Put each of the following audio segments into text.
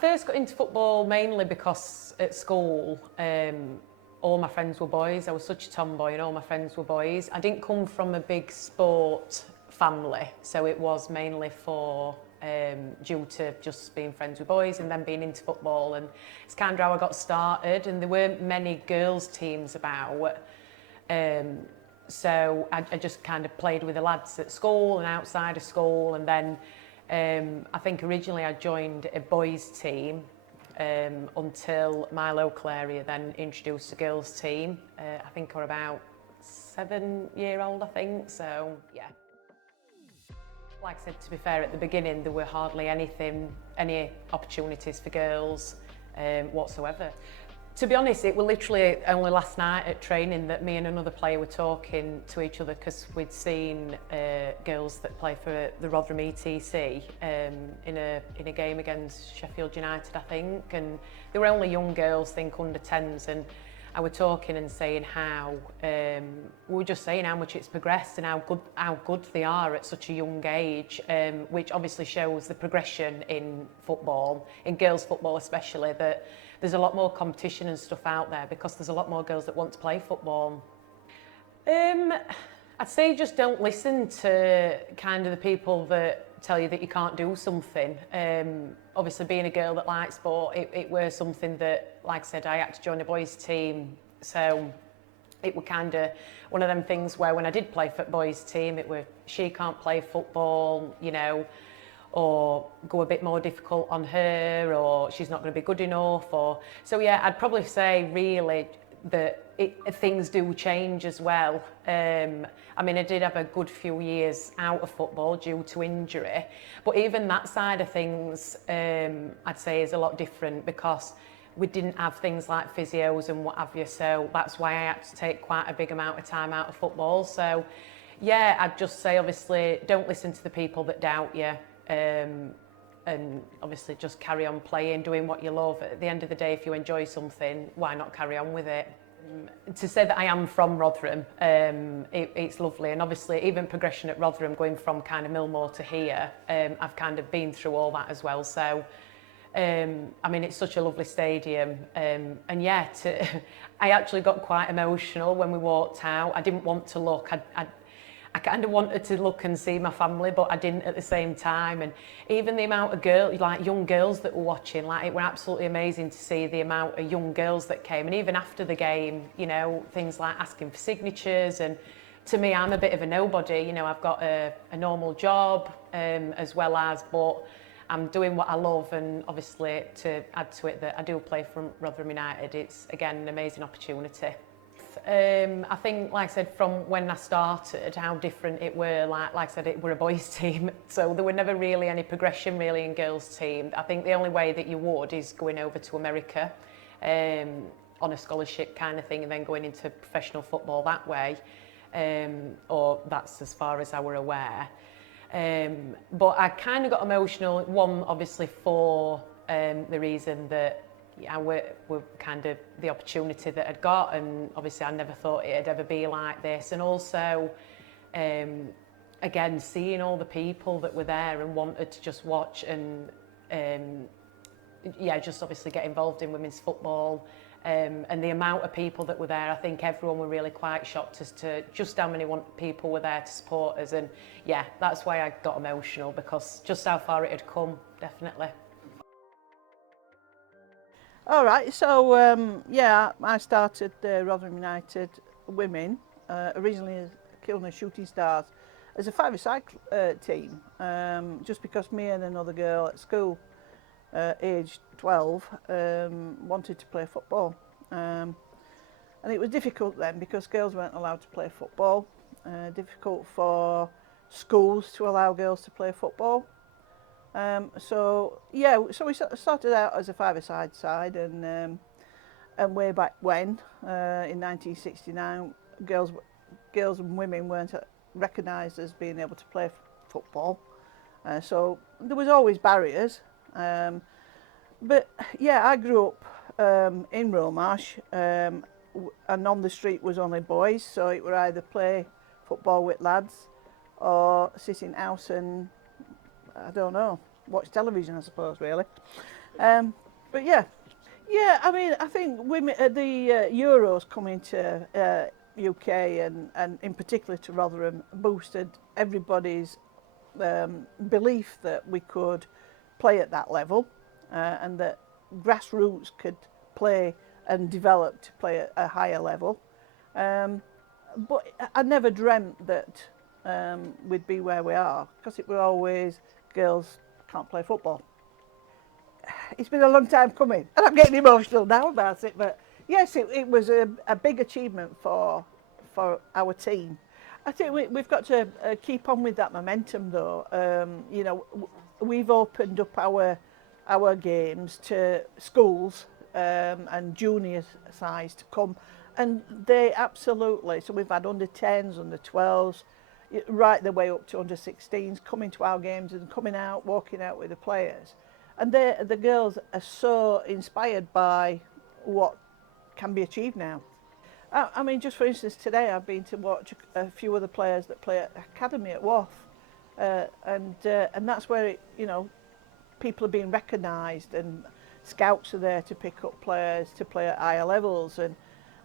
first got into football mainly because at school, all my friends were boys. I was such a tomboy and all my friends were boys. I didn't come from a big sport family, so it was mainly for due to just being friends with boys and then being into football, and it's kind of how I got started. And there weren't many girls teams about, so I just kind of played with the lads at school and outside of school. And then I think originally I joined a boys team until my local area then introduced a girls team. I think we're about 7-year-old, I think, so yeah. Like I said, to be fair, at the beginning there were hardly any opportunities for girls whatsoever. To be honest, it was literally only last night at training that me and another player were talking to each other, because we'd seen girls that play for the Rotherham ETC in a game against Sheffield United, I think, and they were only young girls, think under 10s, and I were talking and saying how we were just saying how much it's progressed and how good they are at such a young age, which obviously shows the progression in football, in girls football especially, that there's a lot more competition and stuff out there because there's a lot more girls that want to play football. I'd say just don't listen to kind of the people that tell you that you can't do something. Obviously being a girl that likes sport, it was something that, like I said, I had to join a boys team, so it was kind of one of them things where when I did play for boys team, it was she can't play football, you know, or go a bit more difficult on her, or she's not going to be good enough, or so yeah, I'd probably say really that things do change as well. I mean, I did have a good few years out of football due to injury, but even that side of things, I'd say is a lot different because we didn't have things like physios and what have you, so that's why I had to take quite a big amount of time out of football. So yeah, I'd just say obviously don't listen to the people that doubt you, and obviously just carry on playing, doing what you love. At the end of the day, if you enjoy something, why not carry on with it? To say that I am from Rotherham, it's lovely, and obviously even progression at Rotherham, going from kind of Millmore to here, I've kind of been through all that as well. So I mean, it's such a lovely stadium, and yeah, I actually got quite emotional when we walked out. I didn't want to look. I kind of wanted to look and see my family, but I didn't at the same time. And even the amount of girls, like young girls that were watching, like it were absolutely amazing to see the amount of young girls that came. And even after the game, you know, things like asking for signatures. And to me, I'm a bit of a nobody. You know, I've got a normal job as well as, but I'm doing what I love. And obviously to add to it that I do play for Rotherham United, it's again an amazing opportunity. I think, like I said, from when I started, how different it were. Like I said, it were a boys team, so there were never really any progression really in girls team. I think the only way that you would is going over to America on a scholarship kind of thing, and then going into professional football that way, or that's as far as I were aware. But I kind of got emotional, one obviously for the reason that were kind of the opportunity that I'd got, and obviously I never thought it'd ever be like this. And also, again, seeing all the people that were there and wanted to just watch and, yeah, just obviously get involved in women's football, and the amount of people that were there, I think everyone were really quite shocked as to just how many people were there to support us. And yeah, that's why I got emotional, because just how far it had come, definitely. All right, so yeah, I started Rotherham United Women, originally as Kilner Shooting Stars, as a five-a-side team, just because me and another girl at school, aged 12, wanted to play football. And it was difficult then because girls weren't allowed to play football, difficult for schools to allow girls to play football. So yeah, so we started out as a five-a-side side, and way back when, in 1969, girls and women weren't recognised as being able to play football. So there was always barriers. But yeah, I grew up in Romarsh, and on the street was only boys, so it would either play football with lads or sit in house and, I don't know, watch television, I suppose, really. But yeah. I mean, I think women the Euros coming to UK and in particular to Rotherham boosted everybody's belief that we could play at that level and that grassroots could play and develop to play at a higher level. But I never dreamt that we'd be where we are because it were always girls can't play football. It's been a long time coming and I'm getting emotional now about it, but yes, it was a big achievement for our team. I think we've got to keep on with that momentum though. You know, we've opened up our games to schools and junior size to come, and they absolutely, so we've had under 10s, under 12s, right the way up to under 16s coming to our games and coming out, walking out with the players. And the girls are so inspired by what can be achieved now. I mean, just for instance, today I've been to watch a few other players that play at academy at WAF, and that's where you know, people are being recognised and scouts are there to pick up players to play at higher levels, and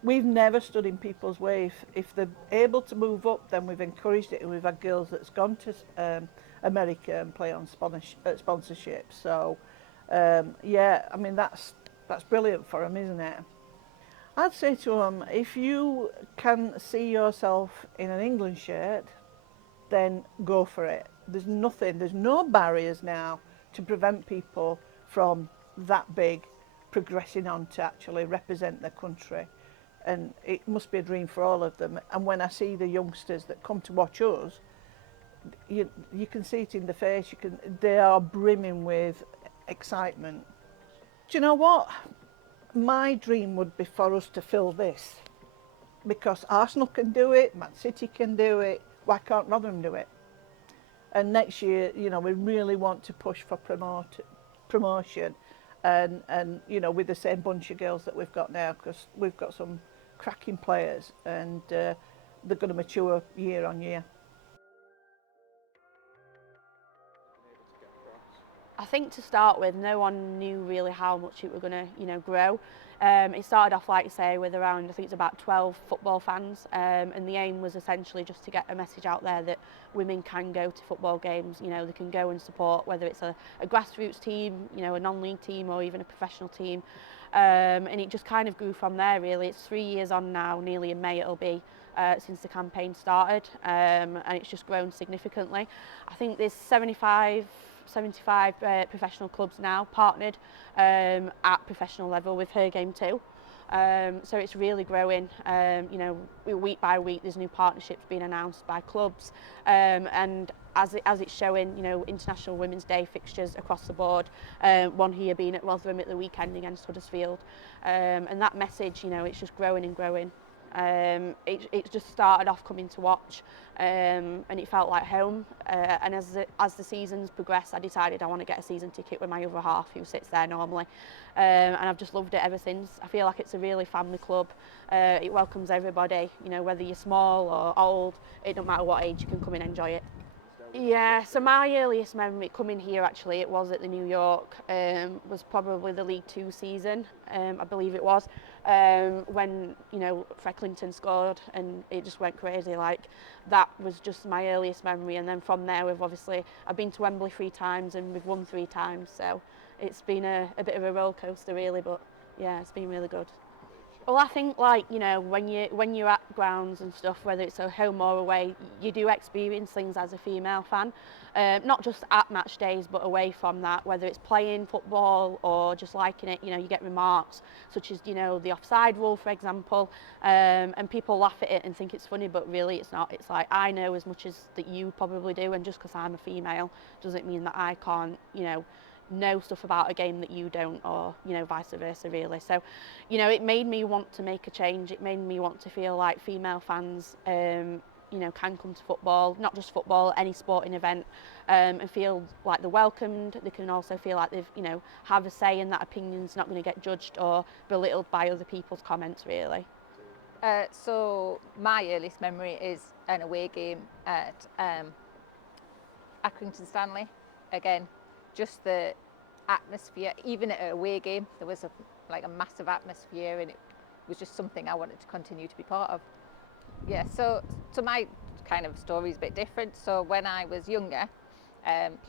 we've never stood in people's way. If they're able to move up, then we've encouraged it, and we've had girls that's gone to America and play on sponsorship. So yeah, I mean that's brilliant for them, isn't it? I'd say to them, if you can see yourself in an England shirt, then go for it. There's no barriers now to prevent people from that big progressing on to actually represent their country. And it must be a dream for all of them. And when I see the youngsters that come to watch us, you can see it in the face. They are brimming with excitement. Do you know what? My dream would be for us to fill this, because Arsenal can do it, Man City can do it, why can't Rotherham do it? And next year, you know, we really want to push for promotion and you know, with the same bunch of girls that we've got now, because we've got some cracking players and they're going to mature year on year. I think to start with, no one knew really how much it were going to, you know, grow. It started off, like you say, with around, I think it's about 12 football fans, and the aim was essentially just to get a message out there that women can go to football games. You know, they can go and support, whether it's a grassroots team, you know, a non-league team, or even a professional team. And it just kind of grew from there, really. It's 3 years on now, nearly in May it'll be, since the campaign started, and it's just grown significantly. I think there's 75 professional clubs now partnered at professional level with Her Game Too. So it's really growing. You know, week by week there's new partnerships being announced by clubs, and as it's showing, you know, International Women's Day fixtures across the board. One here being at Rotherham at the weekend against Huddersfield, and that message, you know, it's just growing and growing. It just started off coming to watch, and it felt like home. And as the seasons progressed, I decided I want to get a season ticket with my other half, who sits there normally, and I've just loved it ever since. I feel like it's a really family club. It welcomes everybody, you know, whether you're small or old. It don't matter what age, you can come and enjoy it. Yeah, so my earliest memory coming here, actually, it was at the New York, was probably the League Two season, I believe it was, when, you know, Frecklinton scored and it just went crazy. Like, that was just my earliest memory, and then from there I've been to Wembley 3 times and we've won 3 times, so it's been a bit of a roller coaster really, but yeah, it's been really good. Well, I think, like, you know, when you're at grounds and stuff, whether it's a home or away, you do experience things as a female fan, not just at match days, but away from that, whether it's playing football or just liking it. You know, you get remarks such as, you know, the offside rule, for example, and people laugh at it and think it's funny, but really it's not. It's like, I know as much as that you probably do, and just because I'm a female doesn't mean that I can't, you know stuff about a game that you don't, or, you know, vice versa, really. So, you know, it made me want to make a change. It made me want to feel like female fans, you know, can come to football, not just football, any sporting event, and feel like they're welcomed. They can also feel like they've, you know, have a say, and that opinion's not going to get judged or belittled by other people's comments, really. So my earliest memory is an away game at Accrington Stanley. Again, just the atmosphere. Even at an away game, there was like a massive atmosphere, and it was just something I wanted to continue to be part of. Yeah, so my kind of story is a bit different. So when I was younger,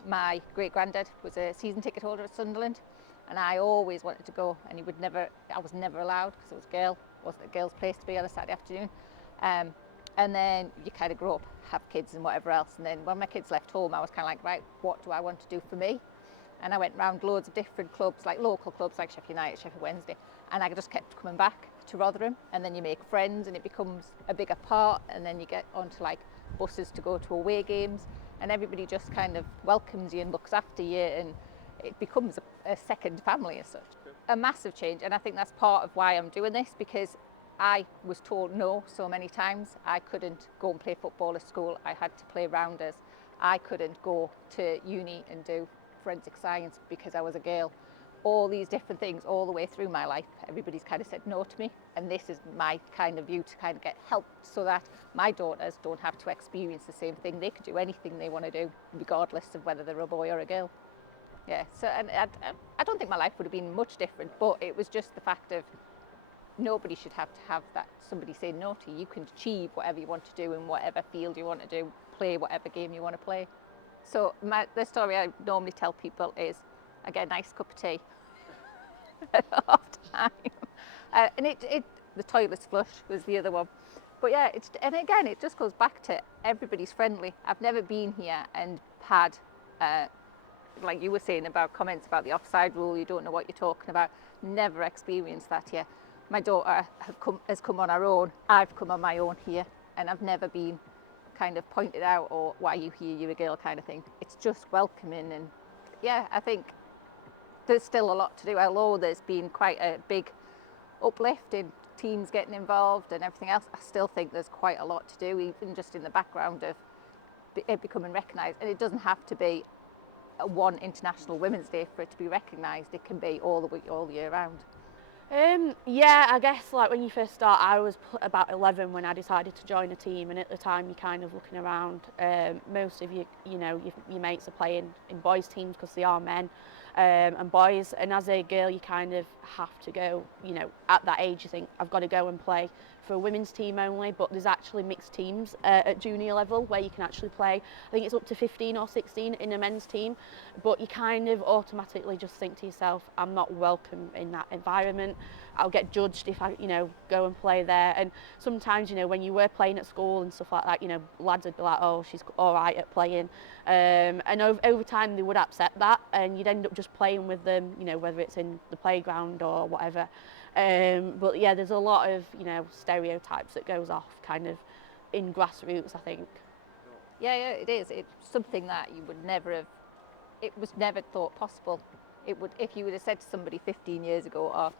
my great granddad was a season ticket holder at Sunderland, and I always wanted to go, and I was never allowed because I was a girl. It wasn't a girl's place to be on a Saturday afternoon. And then you kind of grow up, have kids and whatever else. And then when my kids left home, I was kind of like, right, what do I want to do for me? And I went around loads of different clubs, like local clubs like Sheffield United, Sheffield Wednesday, and I just kept coming back to Rotherham. And then you make friends and it becomes a bigger part, and then you get onto like buses to go to away games, and everybody just kind of welcomes you and looks after you, and it becomes a second family as such. A massive change, and I think that's part of why I'm doing this, because I was told no so many times. I couldn't go and play football at school. I had to play rounders. I couldn't go to uni and do forensic science because I was a girl. All these different things all the way through my life, everybody's kind of said no to me, and this is my kind of view to kind of get help so that my daughters don't have to experience the same thing. They can do anything they want to do regardless of whether they're a boy or a girl. Yeah, so and I don't think my life would have been much different, but it was just the fact of nobody should have to have that somebody say no to you. You can achieve whatever you want to do in whatever field you want to do, play whatever game you want to play. So the story I normally tell people is I get a nice cup of tea at half time, and the toilet's flush was the other one. But yeah, and again it just goes back to everybody's friendly. I've never been here and had like you were saying about comments about the offside rule, you don't know what you're talking about. Never experienced that here. My daughter has come on her own. I've come on my own here, and I've never been kind of pointed out or why are you here, you're a girl kind of thing. It's just welcoming, and yeah, I think there's still a lot to do. Although there's been quite a big uplift in teams getting involved and everything else, I still think there's quite a lot to do, even just in the background of it becoming recognised. And it doesn't have to be one International Women's Day for it to be recognised. It can be all year round. Yeah, I guess like when you first start, I was about 11 when I decided to join a team, and at the time you're kind of looking around. Most of your mates are playing in boys' teams because they are men and boys, and as a girl you kind of have to go, at that age you think I've got to go and play for a women's team only, but there's actually mixed teams at junior level where you can actually play. I think it's up to 15 or 16 in a men's team, but you kind of automatically just think to yourself, I'm not welcome in that environment. I'll get judged if I, go and play there. And sometimes, when you were playing at school and stuff like that, lads would be like, oh, she's all right at playing. And over time they would accept that, and you'd end up just playing with them, whether it's in the playground or whatever. But yeah, there's a lot of, stereotypes that goes off kind of in grassroots, I think. Yeah, it is. It's something that you would never have, it was never thought possible. It would, if you would have said to somebody 15 years ago, oh,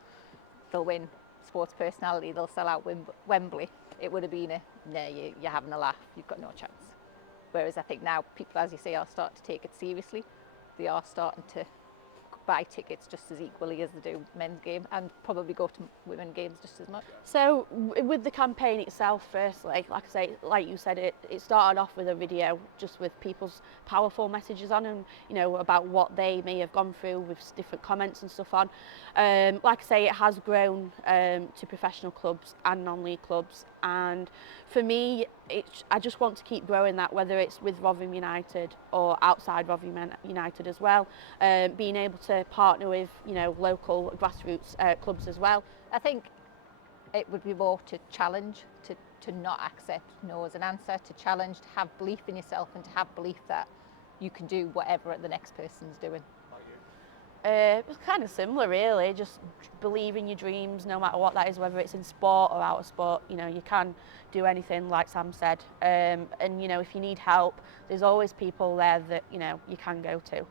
they'll win sports personality, they'll sell out Wembley, it would have been you're having a laugh, you've got no chance. Whereas I think now people, as you say, are starting to take it seriously. They are starting to buy tickets just as equally as they do men's game, and probably go to women's games just as much. So with the campaign itself, firstly, like I say, like you said, it started off with a video just with people's powerful messages on, and about what they may have gone through with different comments and stuff on. Like I say, it has grown to professional clubs and non-league clubs, and for me I just want to keep growing that, whether it's with Rotherham United or outside Rotherham United as well, being able to partner with local grassroots clubs as well. I think it would be more to challenge, to not accept no as an answer, to challenge, to have belief in yourself, and to have belief that you can do whatever the next person's doing. It was kind of similar, really. Just believe in your dreams, no matter what that is, whether it's in sport or out of sport. You can do anything, like Sam said. And if you need help, there's always people there that you can go to.